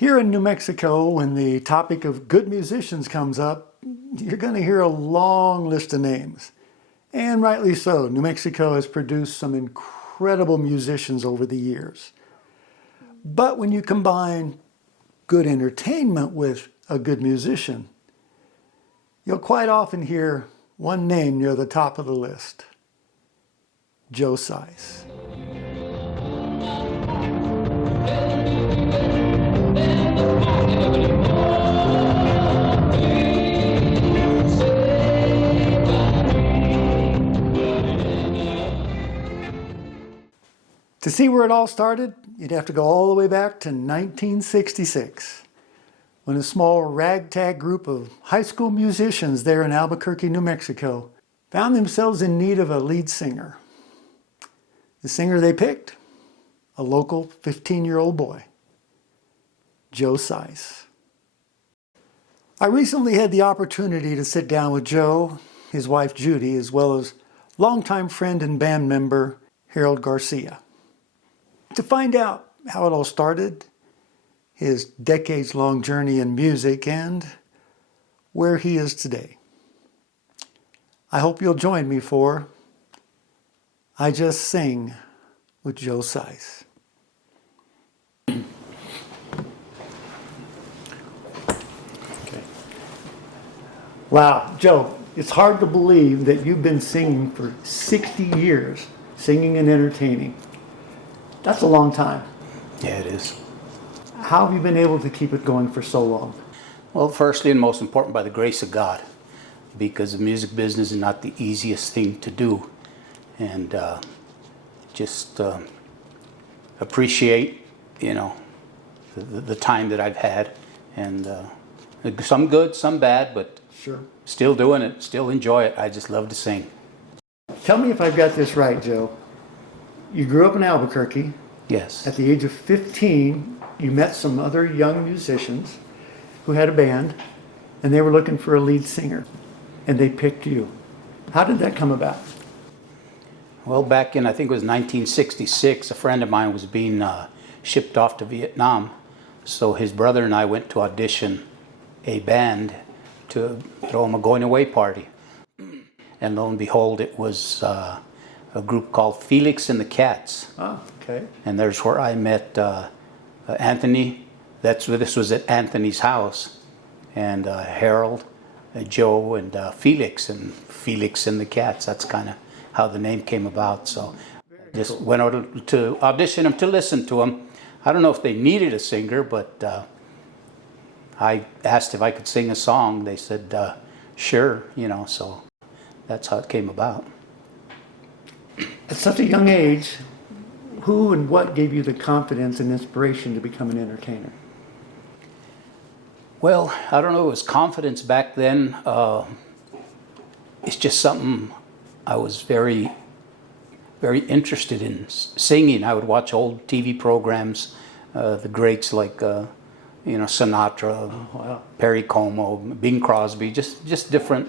Here in New Mexico, when the topic of good musicians comes up, you're going to hear a long list of names. And rightly so. New Mexico has produced some incredible musicians over the years. But when you combine good entertainment with a good musician, you'll quite often hear one name near the top of the list: Joe Sais. To see where it all started, you'd have to go all the way back to 1966, when a small ragtag group of high school musicians there in Albuquerque, New Mexico, found themselves in need of a lead singer. The singer they picked? A local 15-year-old boy, Joe Sais. I recently had the opportunity to sit down with Joe, his wife Judy, as well as longtime friend and band member Harold Garcia, to find out how it all started, his decades-long journey in music, and where he is today. I hope you'll join me for I Just Sing with Joe Sais. Okay. Wow, Joe, it's hard to believe that you've been singing for 60 years, singing and entertaining. That's a long time. Yeah, it is. How have you been able to keep it going for so long? Well, firstly and most important, by the grace of God, because the music business is not the easiest thing to do. And just appreciate, the time that I've had. And some good, some bad, but Sure. Still doing it, still enjoy it. I just love to sing. Tell me if I've got this right, Joe. You grew up in Albuquerque. Yes. At the age of 15, you met some other young musicians who had a band, and they were looking for a lead singer, and they picked you. How did that come about? Well, back in, I think it was 1966, a friend of mine was being shipped off to Vietnam. So his brother and I went to audition a band to throw him a going-away party. And lo and behold, it was a group called Felix and the Cats. Oh, okay. And there's where I met Anthony. This was at Anthony's house. And Harold, Joe, and Felix and the Cats. That's kind of how the name came about. So just went over to audition him, to listen to him. I don't know if they needed a singer, but I asked if I could sing a song. They said, sure, so that's how it came about. At such a young age, who and what gave you the confidence and inspiration to become an entertainer? Well, I don't know, it was confidence back then. It's just something I was very, very interested in, singing. I would watch old TV programs, the greats like, Sinatra, Oh, wow. Perry Como, Bing Crosby, just different,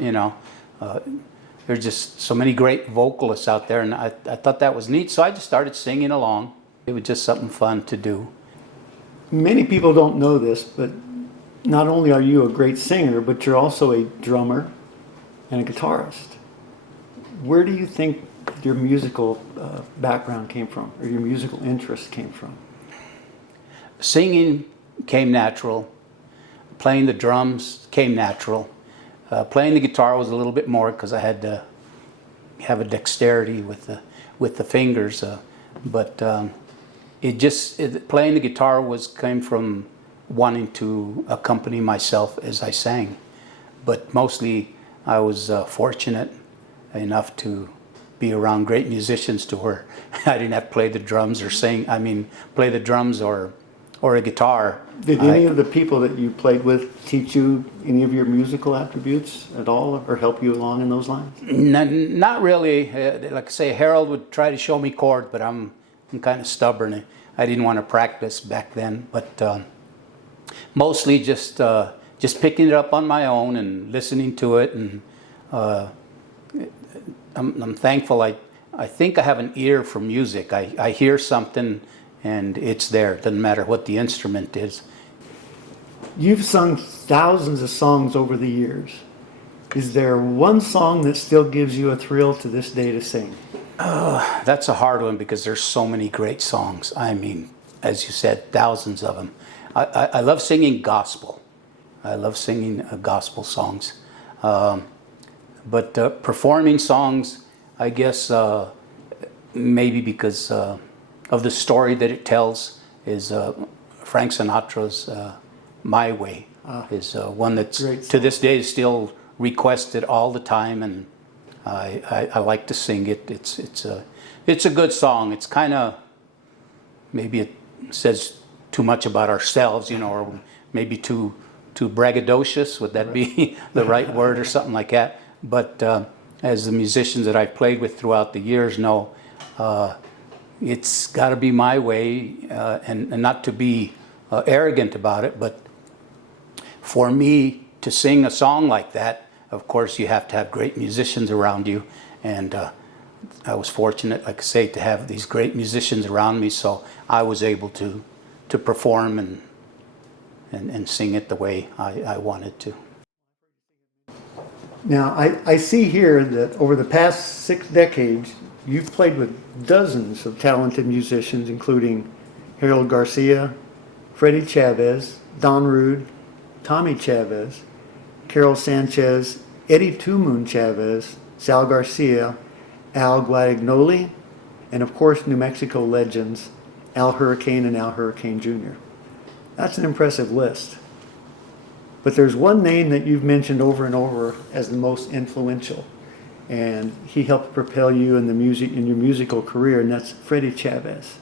there's just so many great vocalists out there, and I thought that was neat, so I just started singing along. It was just something fun to do. Many people don't know this, but not only are you a great singer, but you're also a drummer and a guitarist. Where do you think your musical background came from, or your musical interest came from? Singing came natural. Playing the drums came natural. Playing the guitar was a little bit more because I had to have a dexterity with the fingers. But playing the guitar came from wanting to accompany myself as I sang. But mostly I was fortunate enough to be around great musicians to where I didn't have to play the drums or sing. Play the drums or a guitar. Did any of the people that you played with teach you any of your musical attributes at all, or help you along in those lines? Not really. Like I say, Harold would try to show me chords, but I'm kind of stubborn. I didn't want to practice back then. But mostly just picking it up on my own and listening to it. And I'm thankful. I think I have an ear for music. I hear something and it's there. It doesn't matter what the instrument is. You've sung thousands of songs over the years. Is there one song that still gives you a thrill to this day to sing? That's a hard one because there's so many great songs. I mean, as you said, thousands of them. I love singing gospel. I love singing gospel songs. But performing songs, I guess, maybe because of the story that it tells, is Frank Sinatra's My Way. Is one that's to this day is still requested all the time, and I like to sing it. It's a good song. It's kind of, maybe it says too much about ourselves, you know, or maybe too braggadocious. Would that be the right word, or something like that? But as the musicians that I've played with throughout the years know, it's got to be my way, and not to be arrogant about it, but for me to sing a song like that, of course, you have to have great musicians around you, and I was fortunate, like I say, to have these great musicians around me, so I was able to perform and sing it the way I wanted to. Now, I see here that over the past 6 decades, you've played with dozens of talented musicians, including Harold Garcia, Freddy Chavez, Don Rude, Tommy Chavez, Carol Sanchez, Eddie Two Moon Chavez, Sal Garcia, Al Guadagnoli, and of course New Mexico legends Al Hurricane and Al Hurricane Jr. That's an impressive list. But there's one name that you've mentioned over and over as the most influential, and he helped propel you in your musical career, and that's Freddy Chavez.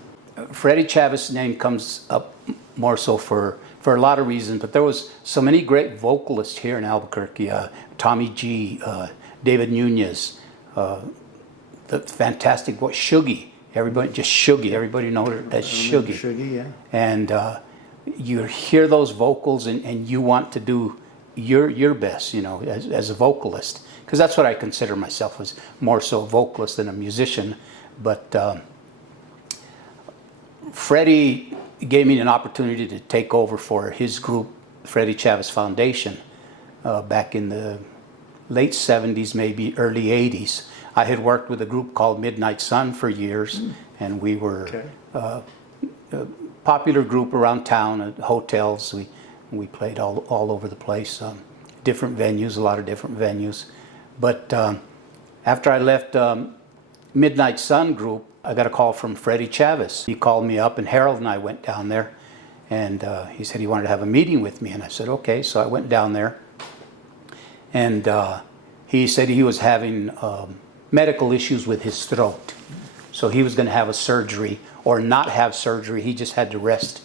Freddy Chavez's name comes up more so for a lot of reasons, but there was so many great vocalists here in Albuquerque. Tommy G, David Nunez, the fantastic voice, Shuggy. Everybody, just Shuggy. Everybody knows her as Shuggy. Shuggy, yeah. And you hear those vocals, and you want to do your best, you know, as a vocalist, because that's what I consider myself, as more so a vocalist than a musician. But Freddie gave me an opportunity to take over for his group, Freddy Chavez Foundation, back in the late 70s, maybe early 80s. I had worked with a group called Midnight Sun for years, and we were a popular group around town at hotels. We played all over the place, different venues, a lot of different venues. But after I left Midnight Sun group, I got a call from Freddy Chavez. He called me up, and Harold and I went down there, and he said he wanted to have a meeting with me, and I said, okay. So I went down there, and he said he was having medical issues with his throat. So he was going to have a surgery, or not have surgery. He just had to rest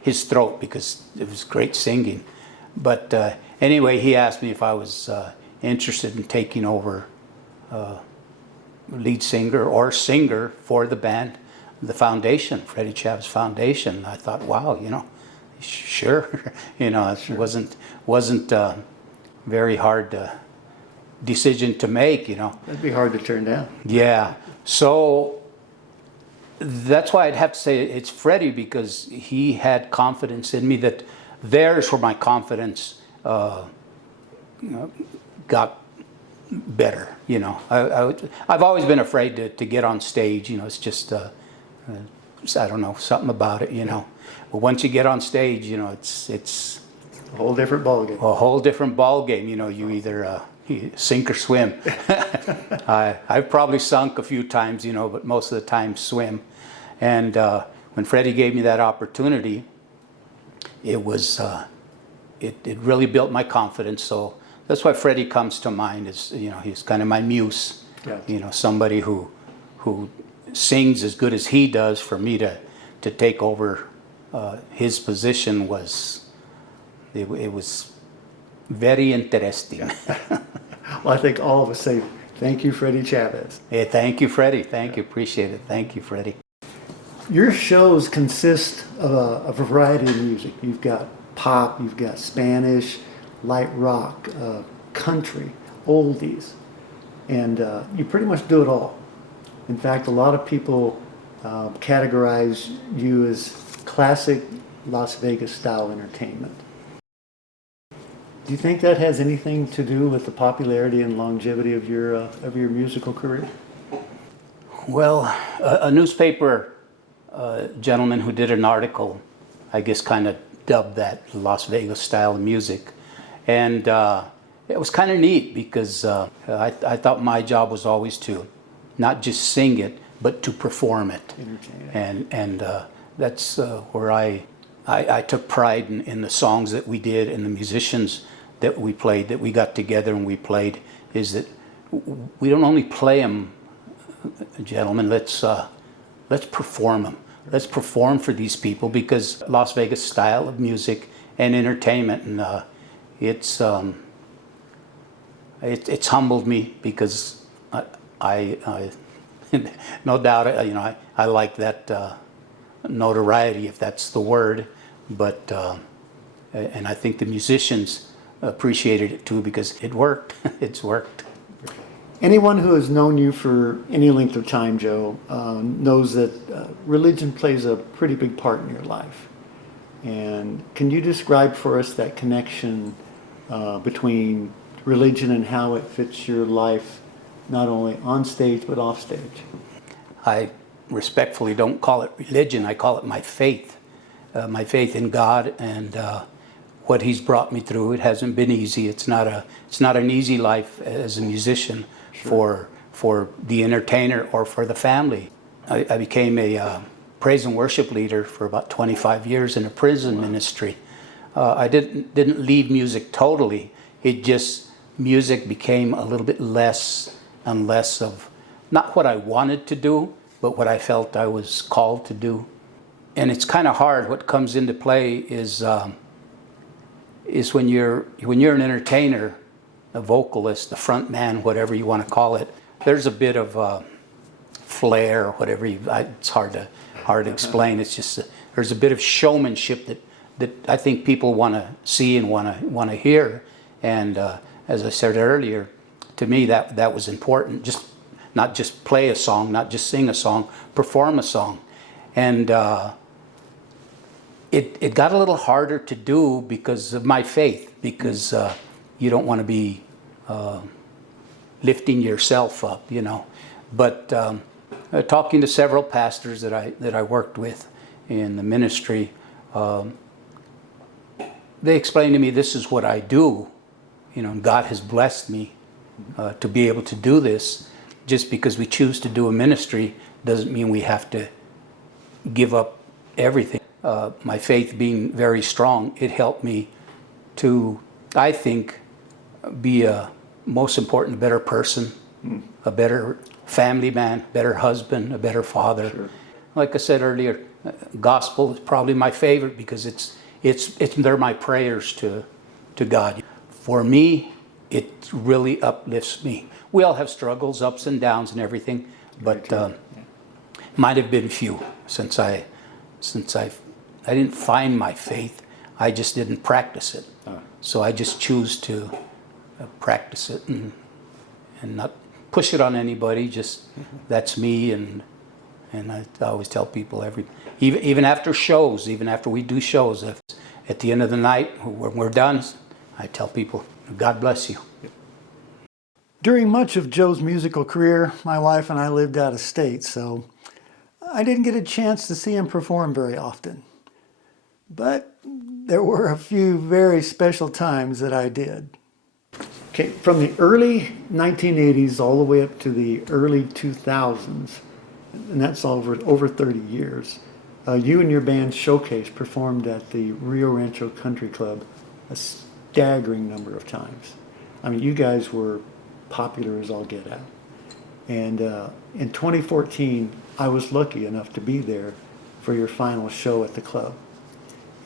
his throat because it was great singing. But anyway, he asked me if I was interested in taking over lead singer or singer for the band, the foundation, Freddy Chavez Foundation. I thought, wow, you know, sure. You know, it wasn't very hard decision to make, you know. That'd be hard to turn down. Yeah. So that's why I'd have to say it's Freddie, because he had confidence in me. That there's where my confidence got better, you know. I've always been afraid to get on stage, you know. It's just I don't know, something about it, you know. But once you get on stage, you know, it's a whole different ballgame. A whole different ballgame, you know. You either you sink or swim. I've probably sunk a few times, you know, but most of the time swim. And when Freddie gave me that opportunity, it was it really built my confidence. So that's why Freddie comes to mind. Is, you know, he's kind of my muse. Yes. You know, somebody who sings as good as he does. For me to take over his position was very interesting. Well, I think all of us say thank you, Freddy Chavez. Yeah, thank you, Freddie. Thank you, appreciate it. Thank you, Freddie. Your shows consist of a variety of music. You've got pop, you've got Spanish, light rock, country, oldies, and you pretty much do it all. In fact, a lot of people categorize you as classic Las Vegas style entertainment. Do you think that has anything to do with the popularity and longevity of your musical career? Well, a newspaper gentleman who did an article, I guess, kind of dubbed that Las Vegas style of music. And it was kind of neat because I thought my job was always to not just sing it, but to perform it. And that's where I took pride in the songs that we did and the musicians that we played, that we got together and we played, is that we don't only play them, gentlemen, let's perform them. Let's perform for these people, because Las Vegas style of music and entertainment, and it's humbled me, because I no doubt, I like that notoriety, if that's the word, but and I think the musicians appreciated it too, because it worked. It's worked. Anyone who has known you for any length of time, Joe, knows that religion plays a pretty big part in your life. And can you describe for us that connection between religion and how it fits your life, not only on stage but off stage? I respectfully don't call it religion. I call it my faith in God, and what He's brought me through. It hasn't been easy. It's not an easy life as a musician. Sure. For the entertainer or for the family. I became a praise and worship leader for about 25 years in a prison ministry. I didn't leave music totally. It just, music became a little bit less and less of not what I wanted to do, but what I felt I was called to do. And it's kind of hard. What comes into play is when you're an entertainer, a vocalist, a front man, whatever you want to call it, there's a bit of flair, or whatever. It's hard to explain. It's just there's a bit of showmanship that I think people want to see and want to hear. And as I said earlier, to me that was important. Just not just play a song, not just sing a song, perform a song. And it got a little harder to do because of my faith, because you don't want to be lifting yourself up, But talking to several pastors that I worked with in the ministry, they explained to me, this is what I do, and God has blessed me to be able to do this. Just because we choose to do a ministry doesn't mean we have to give up everything. My faith being very strong, it helped me to, I think, be a most important, better person, a better family man, better husband, a better father. Sure. Like I said earlier, gospel is probably my favorite, because they're my prayers to God. For me, it really uplifts me. We all have struggles, ups and downs and everything, but might have been few since I didn't find my faith. I just didn't practice it. So I just choose to practice it and not push it on anybody. Just that's me, and I always tell people even after shows, even after we do shows, at the end of the night when we're done, I tell people, God bless you. During much of Joe's musical career, my wife and I lived out of state, so I didn't get a chance to see him perform very often. But there were a few very special times that I did. Okay, from the early 1980s all the way up to the early 2000s, and that's over 30 years, you and your band Showcase performed at the Rio Rancho Country Club a staggering number of times. I mean, you guys were popular as all get out. And in 2014, I was lucky enough to be there for your final show at the club.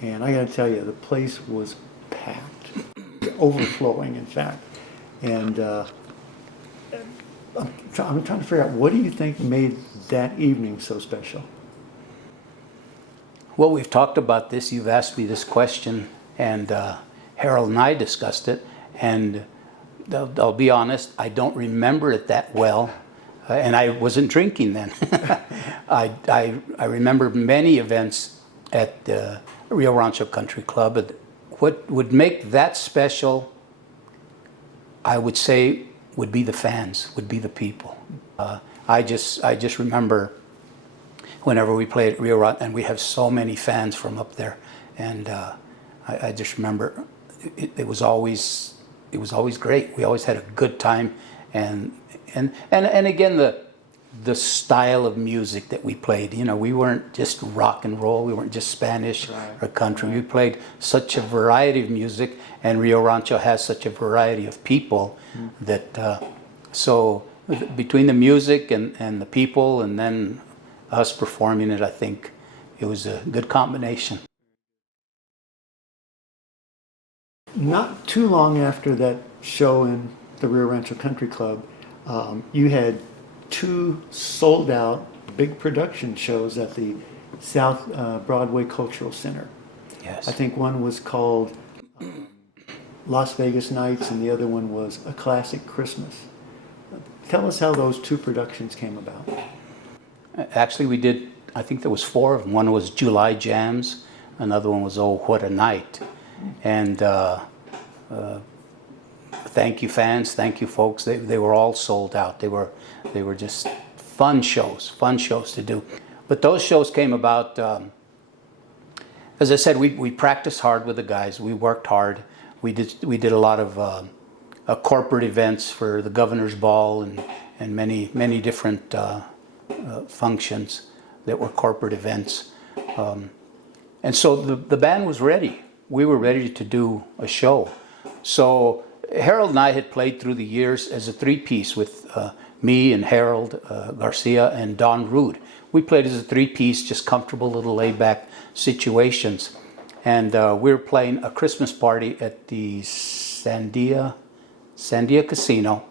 And I got to tell you, the place was packed, overflowing, in fact. And I'm trying to figure out, what do you think made that evening so special? Well, we've talked about this. You've asked me this question, and Harold and I discussed it. And I'll be honest, I don't remember it that well. And I wasn't drinking then. I remember many events at the Rio Rancho Country Club. What would make that special I would say would be the fans, would be the people. I just remember whenever we played at Rio Rancho, and we have so many fans from up there, and I just remember it was always great. We always had a good time, and again the style of music that we played. You know, we weren't just rock and roll. We weren't just Spanish or country. We played such a variety of music, and Rio Rancho has such a variety of people that so between the music and the people, and then us performing it, I think it was a good combination. Not too long after that show in the Rio Rancho Country Club, you had two sold-out big production shows at the South Broadway Cultural Center. Yes. I think one was called Las Vegas Nights, and the other one was A Classic Christmas. Tell us how those two productions came about. Actually, we did, I think there was 4 of them. One was July Jams, another one was Oh, What a Night. And thank you, fans, thank you, folks. They were all sold out. They were just fun shows to do. But those shows came about, as I said, we practiced hard with the guys. We worked hard. We did a lot of corporate events for the governor's ball and many different functions that were corporate events. And so the band was ready. We were ready to do a show. So Harold and I had played through the years as a 3-piece with me and Harold Garcia and Don Rude. We played as a 3-piece, just comfortable little laid-back situations. And we were playing a Christmas party at the Sandia Casino.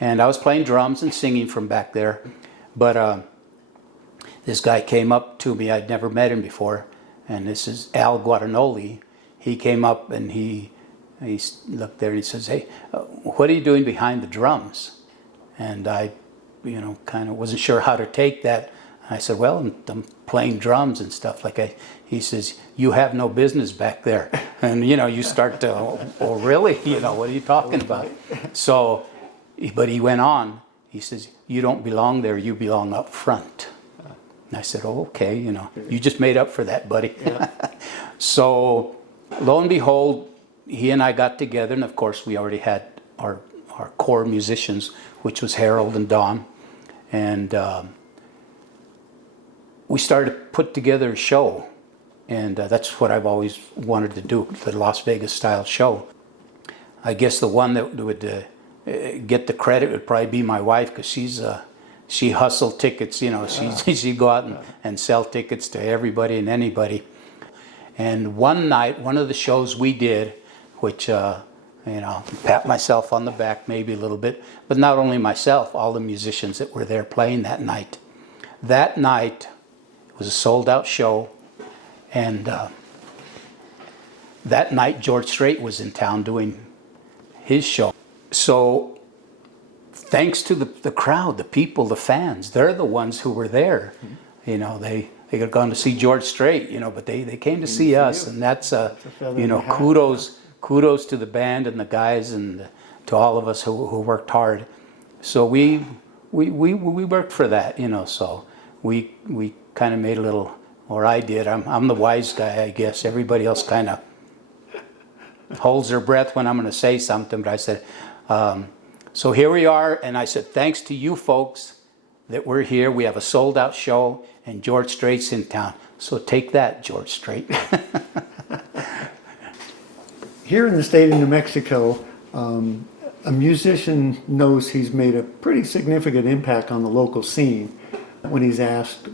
And I was playing drums and singing from back there. But this guy came up to me. I'd never met him before. And this is Al Guadagnoli. He came up and he looked there and he says, "Hey, what are you doing behind the drums?" And I, kind of wasn't sure how to take that. I said, "Well, I'm playing drums and stuff." He says, "You have no business back there." And you start to, "Oh, really? What are you talking about?" So, but he went on. He says, "You don't belong there. You belong up front." And I said, "Oh, okay. You just made up for that, buddy." Yeah. So, lo and behold, he and I got together, and of course, we already had our core musicians, which was Harold and Don, and we started to put together a show, and that's what I've always wanted to do, the Las Vegas style show. I guess the one that would get the credit would probably be my wife, because she hustled tickets. She'd go out and sell tickets to everybody and anybody. And one night, one of the shows we did, which pat myself on the back maybe a little bit, but not only myself, all the musicians that were there playing that night. That night was a sold-out show, and that night George Strait was in town doing his show. So thanks to the crowd, the people, the fans, they're the ones who were there. They had gone to see George Strait, but they came to see us, and that's kudos to the band and the guys and to all of us who worked hard. So we worked for that, so we kind of made a little, or I did. I'm the wise guy, I guess. Everybody else kind of holds their breath when I'm going to say something, but I said, so here we are, and I said, thanks to you folks that we're here. We have a sold-out show, and George Strait's in town. So take that, George Strait. Here in the state of New Mexico, a musician knows he's made a pretty significant impact on the local scene when he's asked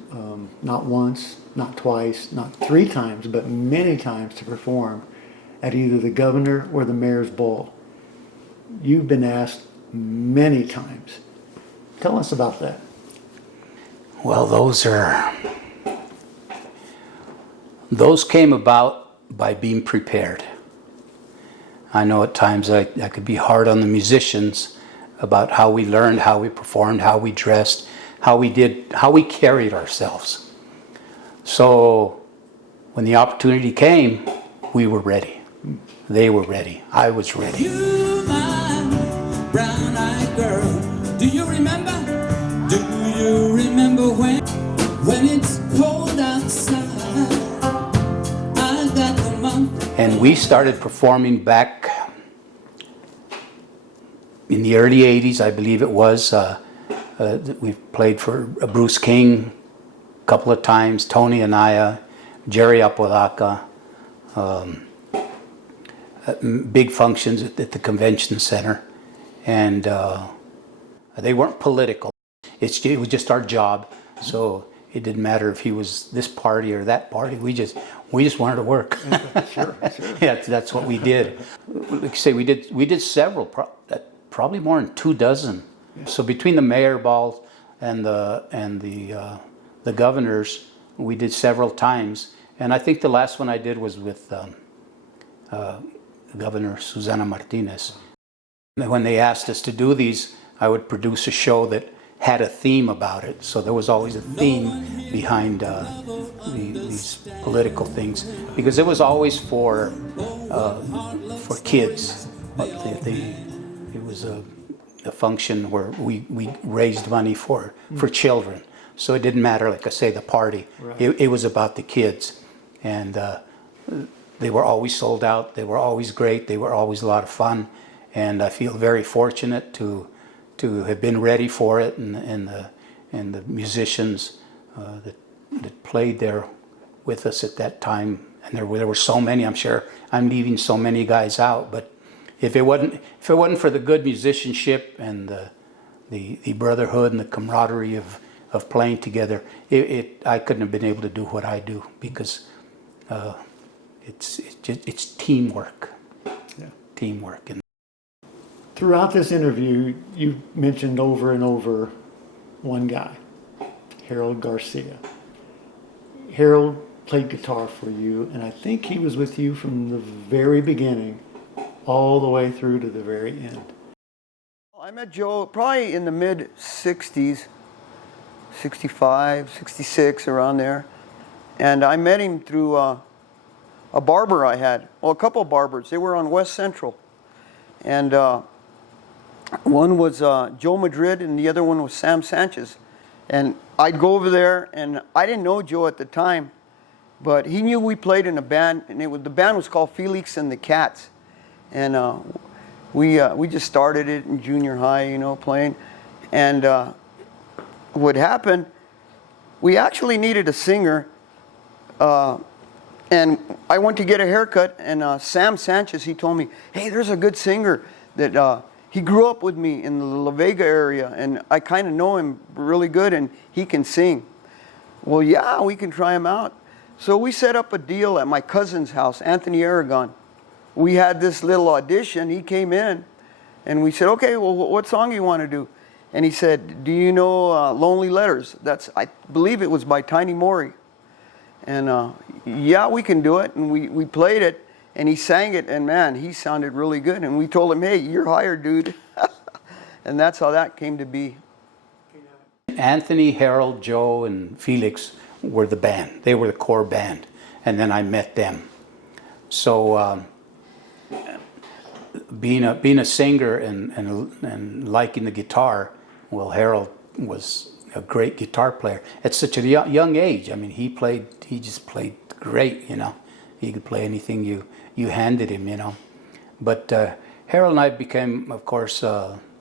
not once, not twice, not 3 times, but many times to perform at either the governor or the mayor's ball. You've been asked many times. Tell us about that. Well, those came about by being prepared. I know at times I could be hard on the musicians about how we learned, how we performed, how we dressed, how we carried ourselves. So when the opportunity came, we were ready. They were ready. I was ready. brown-eyed girl. Do you remember? Do you remember when it's cold outside? I got the month. And we started performing back in the early 80s, I believe it was. We played for Bruce King a couple of times, Tony Anaya, Jerry Apodaca, big functions at the convention center. And they weren't political. It was just our job. So it didn't matter if he was this party or that party. We just wanted to work. Sure. Yeah, that's what we did. Like I say, we did several, probably more than 24. So between the mayor balls and the governors, we did several times. And I think the last one I did was with Governor Susana Martinez. And when they asked us to do these, I would produce a show that had a theme about it. So there was always a theme behind these political things, because it was always for kids. It was a function where we raised money for children. So it didn't matter, like I say, the party. Right. It was about the kids. And they were always sold out. They were always great. They were always a lot of fun. And I feel very fortunate to have been ready for it, and the musicians that played there with us at that time. And there were so many. I'm sure I'm leaving so many guys out, but if it wasn't for the good musicianship and the brotherhood and the camaraderie of playing together, I couldn't have been able to do what I do, because it's teamwork. Yeah. Teamwork. And Throughout this interview, you mentioned over and over one guy, Harold Garcia. Harold played guitar for you, and I think he was with you from the very beginning all the way through to the very end. I met Joe probably in the mid-60s, 65, 66, around there. And I met him through a barber I had. Well, a couple of barbers. They were on West Central. And one was Joe Madrid, and the other one was Sam Sanchez. And I'd go over there, and I didn't know Joe at the time, but he knew we played in a band, and the band was called Felix and the Cats. And we just started it in junior high, playing. And what happened, we actually needed a singer, and I went to get a haircut, and Sam Sanchez, he told me, hey, there's a good singer that he grew up with me in the La Vega area, and I kind of know him really good, and he can sing. Well, yeah, we can try him out. So we set up a deal at my cousin's house, Anthony Aragon. We had this little audition. He came in, and we said, okay, well, what song do you want to do? And he said, do you know Lonely Letters? I believe it was by Tiny Maury. And yeah, we can do it. And we played it, and he sang it, and man, he sounded really good. And we told him, hey, you're hired, dude. And that's how that came to be. Anthony, Harold, Joe, and Felix were the band. They were the core band. And then I met them. So being a singer and liking the guitar, well, Harold was a great guitar player at such a young age. I mean, he just played great, He could play anything you handed him, But Harold and I became, of course,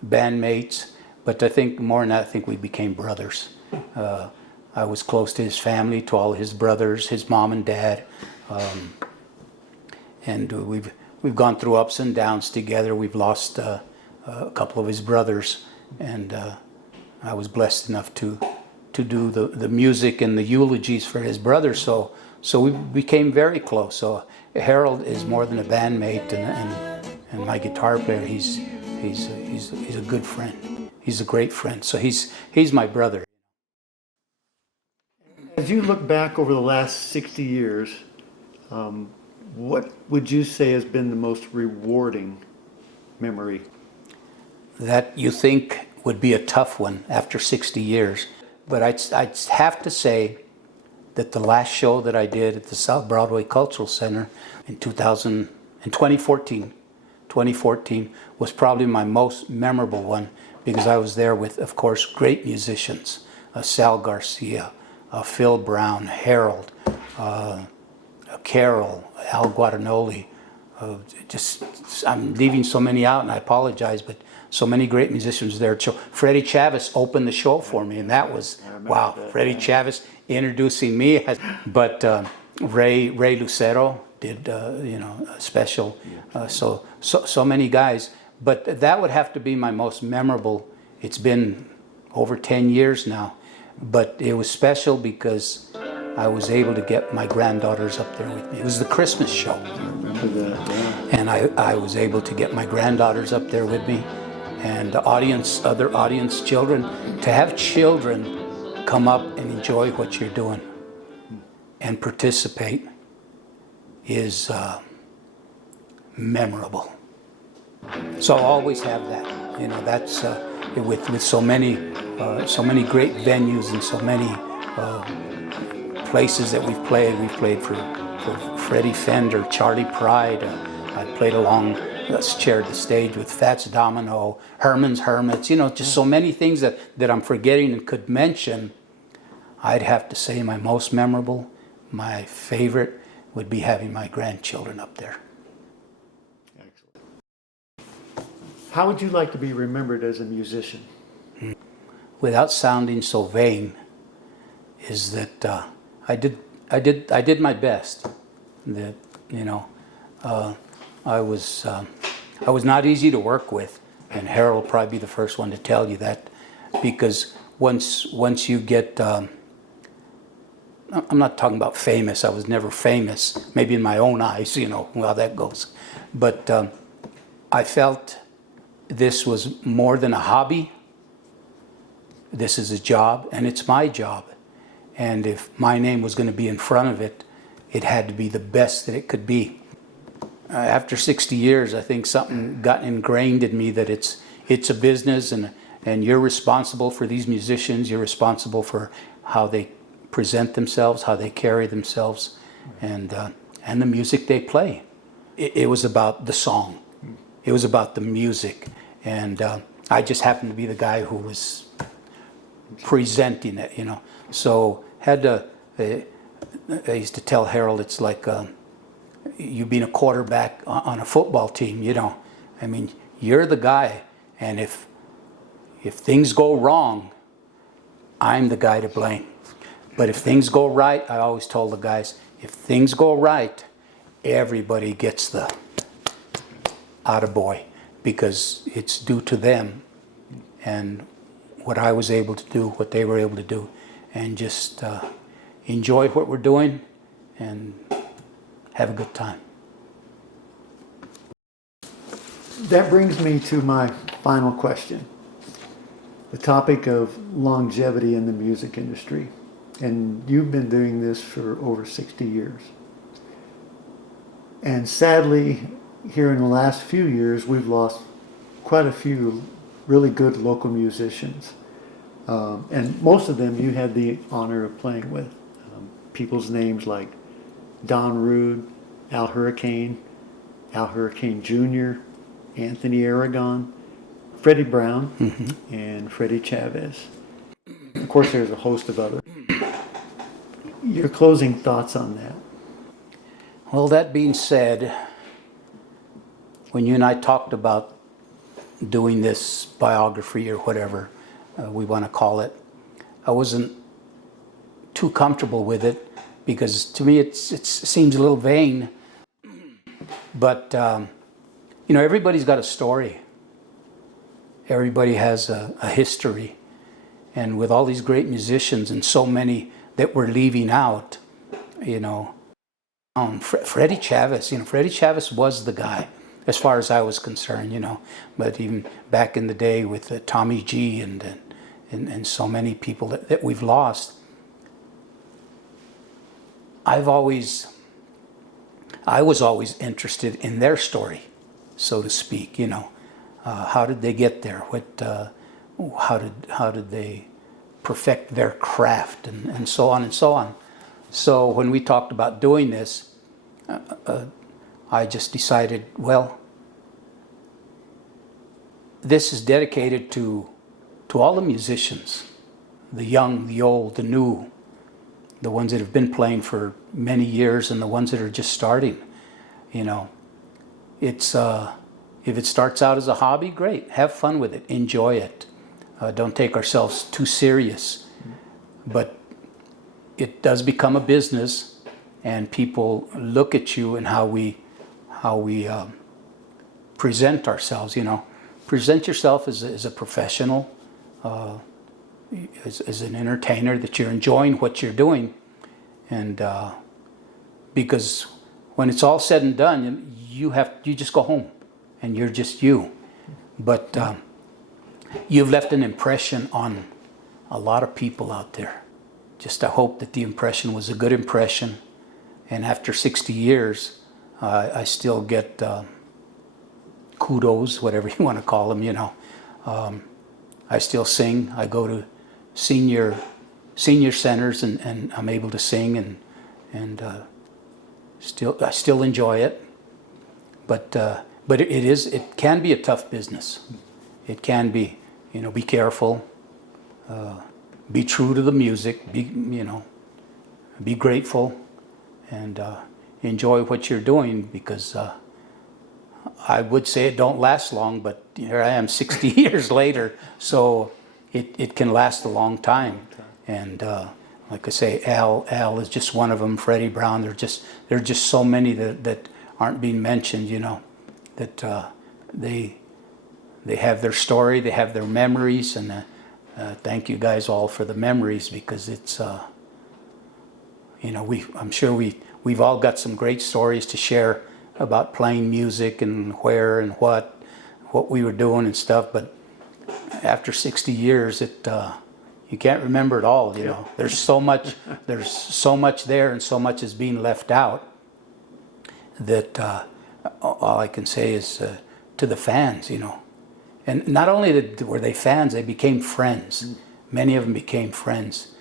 bandmates. But I think more than that, I think we became brothers. I was close to his family, to all his brothers, his mom and dad, and we've gone through ups and downs together. We've lost a couple of his brothers, and I was blessed enough to do the music and the eulogies for his brothers. So we became very close. So Harold is more than a bandmate and my guitar player. He's a good friend. He's a great friend. So he's my brother. As you look back over the last 60 years, what would you say has been the most rewarding memory? That You think would be a tough one after 60 years. But I'd have to say that the last show that I did at the South Broadway Cultural Center in 2014, 2014 was probably my most memorable one because I was there with, of course, great musicians, Sal Garcia, Phil Brown, Harold, Carol, Al Guadagnoli. I'm leaving so many out, and I apologize, but so many great musicians there. So Freddy Chavez opened the show for me, and that was, wow, Freddy Chavez introducing me. But Ray Lucero did, a special. So many guys. But that would have to be my most memorable. It's been over 10 years now. But it was special because I was able to get my granddaughters up there with me. It was the Christmas show. And I was able to get my granddaughters up there with me, and the audience, other audience children. To have children come up and enjoy what you're doing and participate is memorable. So I'll always have that. That's with so many great venues and so many places that we've played. We've played for Freddie Fender, Charlie Pride. I played along, shared the stage with Fats Domino, Herman's Hermits. Just so many things that I'm forgetting and could mention. I'd have to say my most memorable, my favorite, would be having my grandchildren up there. Excellent. How would you like to be remembered as a musician? Without sounding so vain, is that I did my best. That I was not easy to work with, and Harold will probably be the first one to tell you that, because once you get, I'm not talking about famous. I was never famous, maybe in my own eyes, how that goes. But I felt this was more than a hobby. This is a job, and it's my job. And if my name was going to be in front of it, it had to be the best that it could be. After 60 years, I think something got ingrained in me that it's a business, and you're responsible for these musicians. You're responsible for how they present themselves, how they carry themselves, and the music they play. It was about the song. It was about the music, and I just happened to be the guy who was presenting it, So had to. I used to tell Harold, it's like you being a quarterback on a football team. I mean, you're the guy, and if things go wrong, I'm the guy to blame. But if things go right, I always told the guys, if things go right, everybody gets the attaboy, because it's due to them and what I was able to do, what they were able to do, and just enjoy what we're doing and have a good time. That brings me to my final question. The topic of longevity in the music industry. And you've been doing this for over 60 years. And sadly, here in the last few years, we've lost quite a few really good local musicians. And most of them you had the honor of playing with. People's names like Don Rude, Al Hurricane Jr., Anthony Aragon, Freddie Brown, and Freddy Chavez. Of course, there's a host of others. Your closing thoughts on that? Well, that being said, when you and I talked about doing this biography or whatever we want to call it, I wasn't too comfortable with it, because to me it seems a little vain. But everybody's got a story. Everybody has a history, and with all these great musicians and so many that we're leaving out, Freddy Chavez. Freddy Chavez was the guy, as far as I was concerned. But even back in the day with Tommy G and so many people that we've lost. I was always interested in their story, so to speak. How did they get there? How did they perfect their craft, and so on and so on. So when we talked about doing this, I just decided, well, this is dedicated to all the musicians, the young, the old, the new, the ones that have been playing for many years and the ones that are just starting. You know, it's if it starts out as a hobby, great. Have fun with it. Enjoy it. Don't take ourselves too serious. But it does become a business, and people look at you and how we present ourselves. You know, present yourself as a professional, as an entertainer, that you're enjoying what you're doing, and because when it's all said and done, you just go home, and you're just you. But you've left an impression on a lot of people out there. Just I hope that the impression was a good impression, and after 60 years, I still get kudos, whatever you want to call them. You know, I still sing. I go to senior centers, and I'm able to sing, and I still enjoy it. But it can be a tough business. It can be. You know, be careful. Be true to the music. Be grateful, and enjoy what you're doing, because I would say it don't last long, but here I am 60 years later, so it can last a long time. And like I say, Al is just one of them. Freddie Brown. There are just so many that aren't being mentioned. You know, that they have their story, they have their memories, and thank you guys all for the memories, because it's I'm sure we've all got some great stories to share about playing music and where and what we were doing and stuff. But after 60 years, you can't remember it all. You know, there's so much there, and so much is being left out, that all I can say is to the fans, you know. And not only were they fans, they became friends. Many of them became friends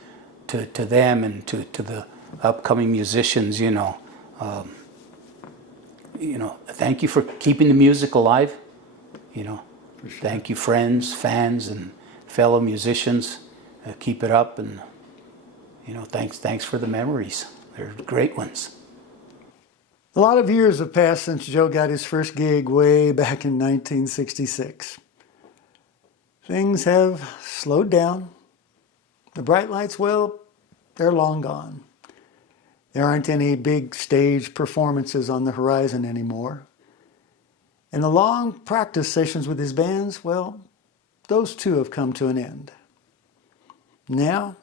to them and to the upcoming musicians. You know, thank you for keeping the music alive. You know, sure. Thank you, friends, fans, and fellow musicians. Keep it up, and thanks for the memories. They're great ones. A lot of years have passed since Joe got his first gig way back in 1966. Things have slowed down. The bright lights, well, they're long gone. There aren't any big stage performances on the horizon anymore. And the long practice sessions with his bands, well, those too have come to an end. Now,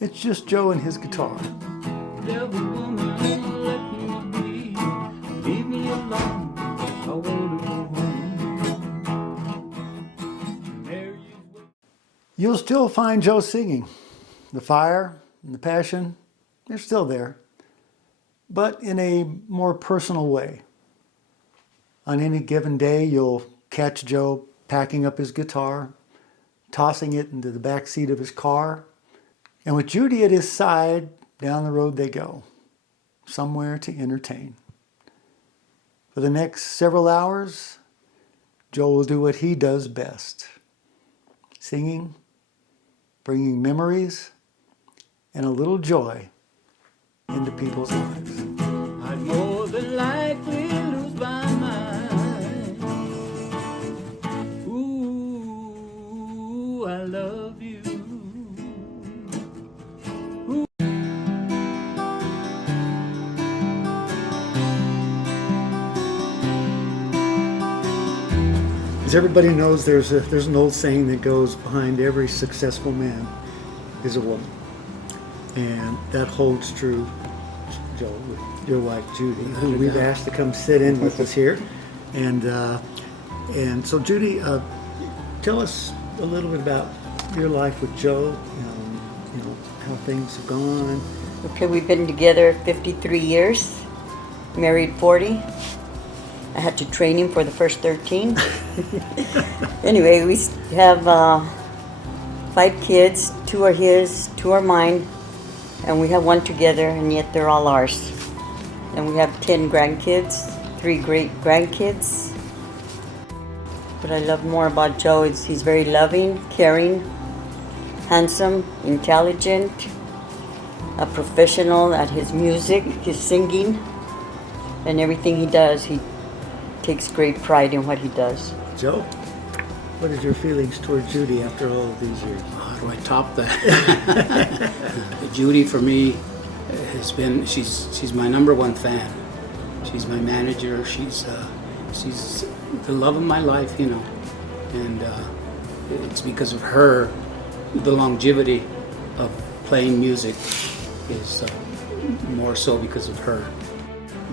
it's just Joe and his guitar. Devil woman, let me be. Leave me alone. I want to go home. You'll still find Joe singing. The fire and the passion, they're still there, but in a more personal way. On any given day, you'll catch Joe packing up his guitar, tossing it into the back seat of his car, and with Judy at his side, down the road they go, somewhere to entertain. For the next several hours, Joe will do what he does best, singing, bringing memories and a little joy into people's lives. I'd more than likely lose my mind. Ooh, I love you. As everybody knows, there's an old saying that goes, behind every successful man is a woman. And that holds true, Joe, with your wife, Judy, who we've asked to come sit in with us here. And so, Judy, tell us a little bit about your life with Joe, how things have gone. Okay, we've been together 53 years, married 40. I had to train him for the first 13. Anyway, we have 5 kids. 2 are his, 2 are mine, and we have 1 together, and yet they're all ours. And we have 10 grandkids, 3 great grandkids. What I love more about Joe is he's very loving, caring, handsome, intelligent, a professional at his music, his singing, and everything he does. He takes great pride in what he does. Joe, what is your feelings toward Judy after all of these years? How do I top that? Judy, for me, has been, she's my #1 fan. She's my manager. She's the love of my life, you know. And it's because of her, the longevity of playing music is more so because of her.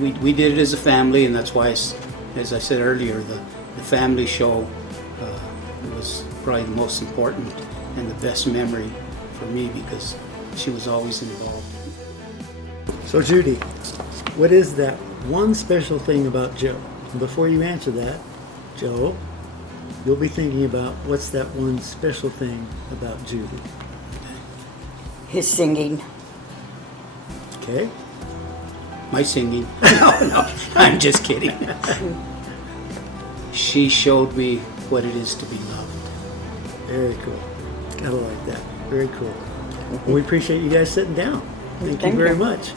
We did it as a family, and that's why, as I said earlier, the family show was probably the most important and the best memory for me because she was always involved. So Judy, what is that one special thing about Joe? And before you answer that, Joe, you'll be thinking about what's that one special thing about Judy. His singing. Okay? My singing. No, I'm just kidding. She showed me what it is to be loved. Very cool. Gotta like that. Very cool. Well, we appreciate you guys sitting down. Thank you very much.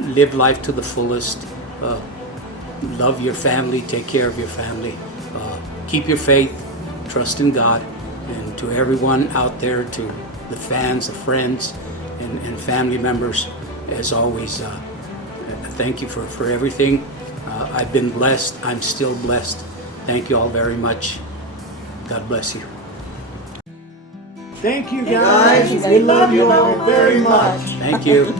Live life to the fullest. Love your family. Take care of your family. Keep your faith. Trust in God. And to everyone out there, to the fans, the friends, and family members, as always, thank you for everything. I've been blessed. I'm still blessed. Thank you all very much. God bless you. Thank you guys. We love you all very much. Thank you.